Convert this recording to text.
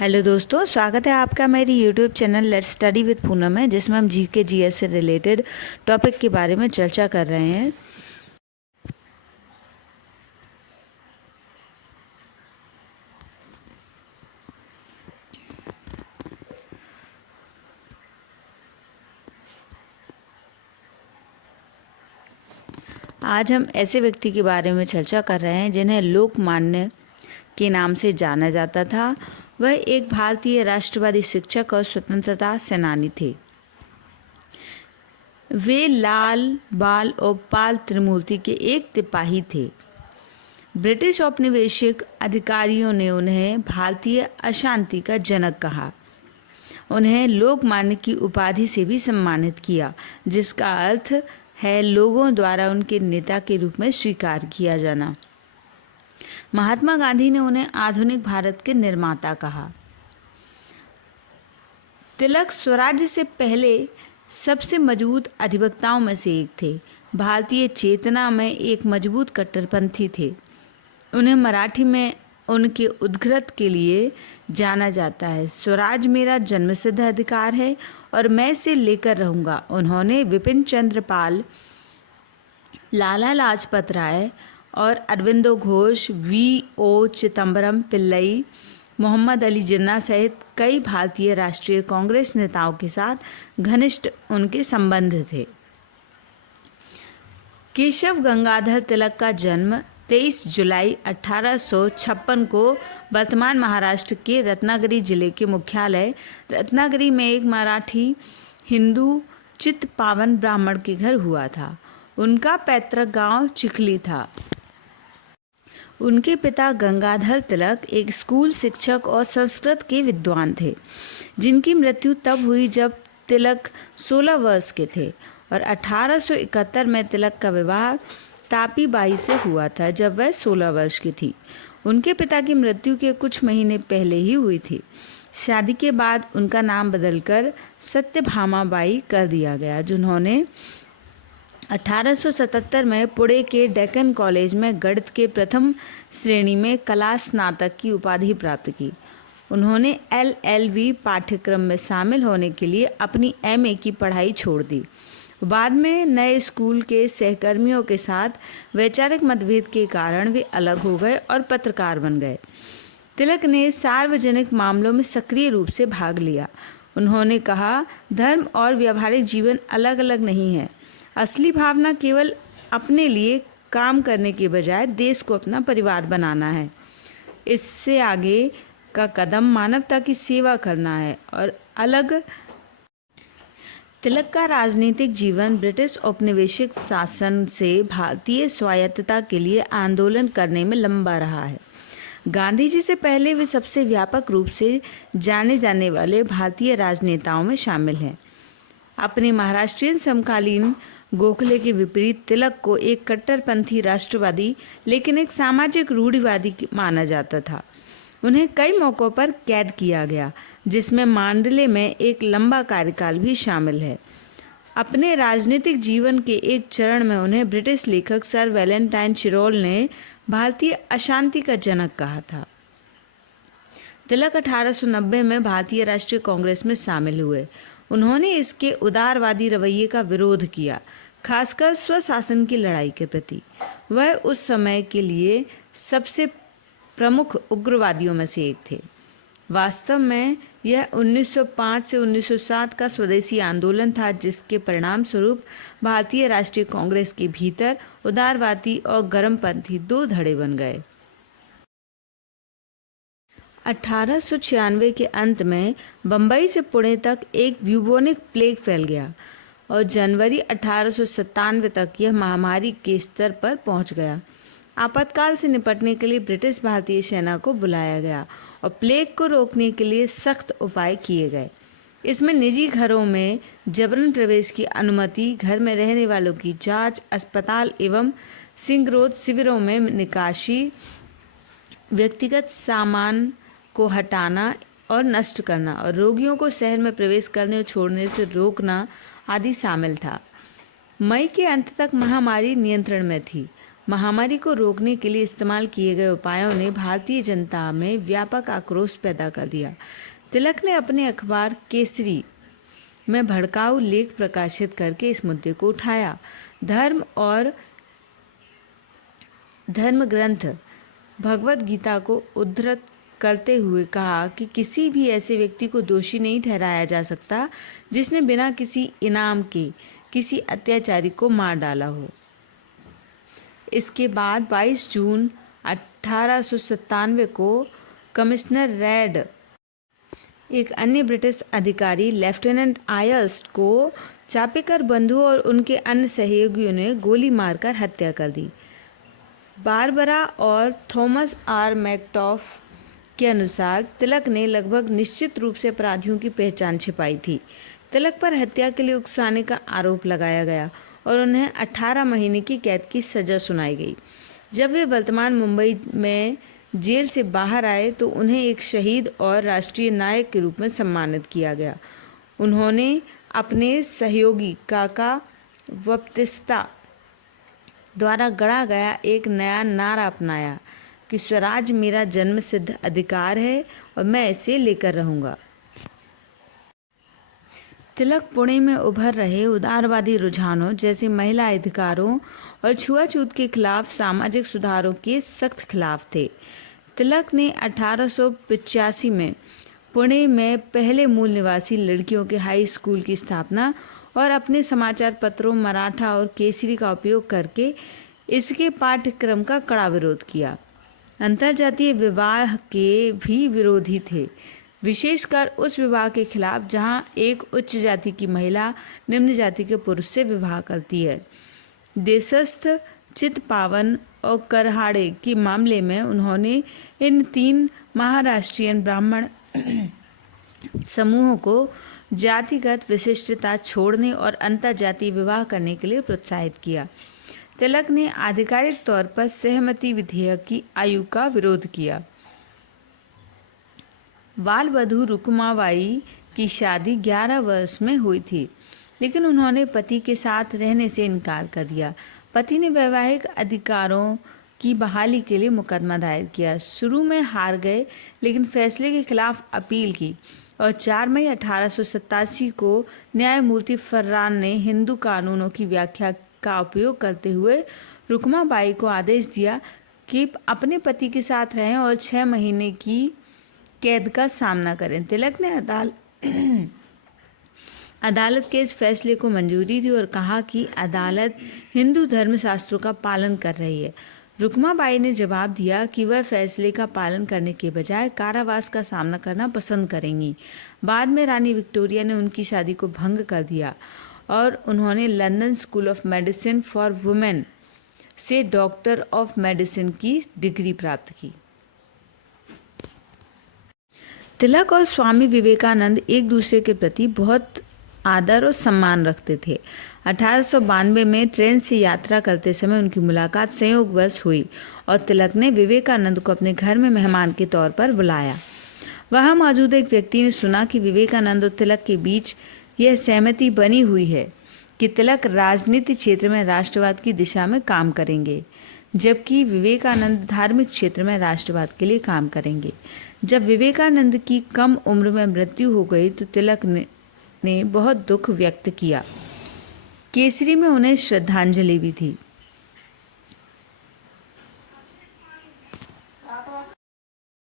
Hello दोस्तों, स्वागत है आपका मेरी YouTube channel let's study with Poonam में, जिसमें हम जीके जीएस से रिलेटेड टॉपिक के बारे में चर्चा कर रहे हैं। आज हम ऐसे व्यक्ति के बारे में चर्चा कर रहे हैं जिन्हें लोकमान्य के नाम से जाना जाता था। वह एक भारतीय राष्ट्रवादी शिक्षक और स्वतंत्रता सेनानी थे। वे लाल बाल और पाल त्रिमूर्ति के एक सिपाही थे। ब्रिटिश औपनिवेशिक अधिकारियों ने उन्हें भारतीय अशांति का जनक कहा। उन्हें लोकमान्य की उपाधि से भी सम्मानित किया, जिसका अर्थ है लोगों द्वारा उनके नेता के रूप में स्वीकार किया जाना। महात्मा गांधी ने उन्हें आधुनिक भारत के निर्माता कहा। तिलक स्वराज्य से पहले सबसे मजबूत अधिवक्ताओं में से एक थे। भारतीय चेतना में एक मजबूत कट्टरपंथी थे। उन्हें मराठी में उनके उद्ग्रत के लिए जाना जाता है। स्वराज मेरा जन्मसिद्ध अधिकार है और मैं इसे लेकर रहूँगा। उन्होंने विपिन चंद्र पाल, लाला लाजपत राय और अरविंदो घोष, V.O. चिदम्बरम पिल्लई, मोहम्मद अली जिन्ना सहित कई भारतीय राष्ट्रीय कांग्रेस नेताओं के साथ घनिष्ठ उनके संबंध थे। केशव गंगाधर तिलक का जन्म 23 जुलाई 1856 को वर्तमान महाराष्ट्र के रत्नागिरी जिले के मुख्यालय रत्नागिरी में एक मराठी हिंदू चित्पावन ब्राह्मण के घर हुआ था। उनका पैतृक गांव चिखली था। उनके पिता गंगाधर तिलक एक स्कूल शिक्षक और संस्कृत के विद्वान थे, जिनकी मृत्यु तब हुई जब तिलक 16 वर्ष के थे, और 1871 में तिलक का विवाह तापी बाई से हुआ था, जब वह 16 वर्ष की थी। उनके पिता की मृत्यु के कुछ महीने पहले ही हुई थी। शादी के बाद उनका नाम बदलकर सत्यभामा बाई कर दिया गया, जिन्होंने 1877 में पुणे के डेक्कन कॉलेज में गणित के प्रथम श्रेणी में कला स्नातक की उपाधि प्राप्त की। उन्होंने LLB पाठ्यक्रम में शामिल होने के लिए अपनी MA की पढ़ाई छोड़ दी। बाद में नए स्कूल के सहकर्मियों के साथ वैचारिक मतभेद के कारण वे अलग हो गए और पत्रकार बन गए। तिलक ने सार्वजनिक मामलों में सक्रिय रूप से भाग लिया। उन्होंने कहा, धर्म और व्यावहारिक जीवन अलग अलग नहीं है। असली भावना केवल अपने लिए काम करने के बजाय देश को अपना परिवार बनाना है। इससे आगे का कदम मानवता की सेवा करना है और अलग। तिलक का राजनीतिक जीवन ब्रिटिश औपनिवेशिक शासन से भारतीय स्वायत्तता के लिए आंदोलन करने में लंबा रहा है। गांधी जी से पहले वे सबसे व्यापक रूप से जाने जाने वाले भारतीय राजनेताओं में शामिल हैं। अपने महाराष्ट्रीयन समकालीन गोखले के विपरीत तिलक को एक कट्टरपंथी राष्ट्रवादी लेकिन एक सामाजिक रूढ़िवादी माना जाता था। उन्हें कई मौक़ों पर कैद किया गया, जिसमें मांडले में एक लंबा कार्यकाल भी शामिल है। अपने राजनीतिक जीवन के एक चरण में उन्हें ब्रिटिश लेखक सर वैलेंटाइन चिरोल ने भारतीय अशांति का जनक कहा था। तिलक 1890 में भारतीय राष्ट्रीय कांग्रेस में शामिल हुए। उन्होंने इसके उदारवादी रवैये का विरोध किया, खासकर स्वशासन की लड़ाई के प्रति। वह उस समय के लिए सबसे प्रमुख उग्रवादियों में से एक थे। वास्तव में यह 1905 से 1907 का स्वदेशी आंदोलन था, जिसके परिणाम स्वरूप भारतीय राष्ट्रीय कांग्रेस के भीतर उदारवादी और गर्मपंथी दो धड़े बन गए। 1896 के अंत में बम्बई से पुणे तक एक ब्यूबोनिक प्लेग फैल गया और जनवरी 1897 तक यह महामारी के स्तर पर पहुंच गया। आपातकाल से निपटने के लिए ब्रिटिश भारतीय सेना को बुलाया गया और प्लेग को रोकने के लिए सख्त उपाय किए गए। इसमें निजी घरों में जबरन प्रवेश की अनुमति, घर में रहने वालों की जांच, अस्पताल एवं सिंगरोध शिविरों में निकासी, व्यक्तिगत सामान को हटाना और नष्ट करना और रोगियों को शहर में प्रवेश करने और छोड़ने से रोकना आदि शामिल था। मई के अंत तक महामारी नियंत्रण में थी। महामारी को रोकने के लिए इस्तेमाल किए गए उपायों ने भारतीय जनता में व्यापक आक्रोश पैदा कर दिया। तिलक ने अपने अखबार केसरी में भड़काऊ लेख प्रकाशित करके इस मुद्दे को उठाया। धर्म और धर्म ग्रंथ भगवद गीता को उद्धृत करते हुए कहा कि किसी भी ऐसे व्यक्ति को दोषी नहीं ठहराया जा सकता जिसने बिना किसी इनाम के किसी अत्याचारी को मार डाला हो। इसके बाद 22 जून 1897 को कमिश्नर रेड एक अन्य ब्रिटिश अधिकारी लेफ्टिनेंट आयर्स्ट को चापेकर बंधु और उनके अन्य सहयोगियों ने गोली मारकर हत्या कर दी। बारबरा और थॉमस आर मैकटॉफ के अनुसार तिलक ने लगभग निश्चित रूप से अपराधियों की पहचान छिपाई थी। तिलक पर हत्या के लिए उकसाने का आरोप लगाया गया और उन्हें 18 महीने की कैद की सज़ा सुनाई गई। जब वे वर्तमान मुंबई में जेल से बाहर आए तो उन्हें एक शहीद और राष्ट्रीय नायक के रूप में सम्मानित किया गया। उन्होंने अपने सहयोगी काका बप्तिस्ता द्वारा गढ़ा गया एक नया नारा अपनाया कि स्वराज मेरा जन्मसिद्ध अधिकार है और मैं इसे लेकर रहूँगा। तिलक पुणे में उभर रहे उदारवादी रुझानों जैसे महिला अधिकारों और छुआछूत के खिलाफ सामाजिक सुधारों के सख्त खिलाफ थे। तिलक ने 1885 में पुणे में पहले मूल निवासी लड़कियों के हाई स्कूल की स्थापना और अपने समाचार पत्रों मराठा और केसरी का उपयोग करके इसके पाठ्यक्रम का कड़ा विरोध किया। अंतर्जातीय विवाह के भी विरोधी थे, विशेषकर उस विवाह के खिलाफ जहां एक उच्च जाति की महिला निम्न जाति के पुरुष से विवाह करती है। देशस्थ, चित्पावन और करहाड़े के मामले में उन्होंने इन 3 महाराष्ट्रीयन ब्राह्मण समूहों को जातिगत विशिष्टता छोड़ने और अंतर्जातीय विवाह करने के लिए प्रोत्साहित किया। तिलक ने आधिकारिक तौर पर सहमति विधेयक की आयु का विरोध किया। बाल वधू रुक्माबाई की शादी 11 वर्ष में हुई थी, लेकिन उन्होंने पति के साथ रहने से इनकार कर दिया। पति ने वैवाहिक अधिकारों की बहाली के लिए मुकदमा दायर किया। शुरू में हार गए, लेकिन फैसले के खिलाफ अपील की और 4 मई 1887 को न्यायमूर्ति फर्रान ने हिंदू कानूनों की व्याख्या का उपयोग करते हुए रुक्माबाई को आदेश दिया कि अपने पति के साथ रहें और 6 महीने की कैद का सामना करें। तिलक ने अदालत के इस फैसले को मंजूरी दी और कहा कि अदालत हिंदू धर्मशास्त्रों का पालन कर रही है। रुक्माबाई ने जवाब दिया कि वह फैसले का पालन करने के बजाय कारावास का सामना करना पसंद करेंगी। बाद में रानी विक्टोरिया ने उनकी शादी को भंग कर दिया और उन्होंने London school of medicine for women से डॉक्टर ऑफ मेडिसिन की डिग्री प्राप्त की। तिलक और स्वामी विवेकानंद एक दूसरे के प्रति बहुत आदर और सम्मान रखते थे। 1892 में ट्रेन से यात्रा करते समय उनकी मुलाकात संयोगवश हुई और तिलक ने विवेकानंद को अपने घर में मेहमान के तौर पर बुलाया। वहां मौजूद एक व्यक्ति ने सुना कि विवेकानंद और तिलक के बीच यह सहमति बनी हुई है कि तिलक राजनीति क्षेत्र में राष्ट्रवाद की दिशा में काम करेंगे, जबकि विवेकानंद धार्मिक क्षेत्र में राष्ट्रवाद के लिए काम करेंगे। जब विवेकानंद की कम उम्र में मृत्यु हो गई तो तिलक ने बहुत दुख व्यक्त किया। केसरी में उन्हें श्रद्धांजलि भी थी।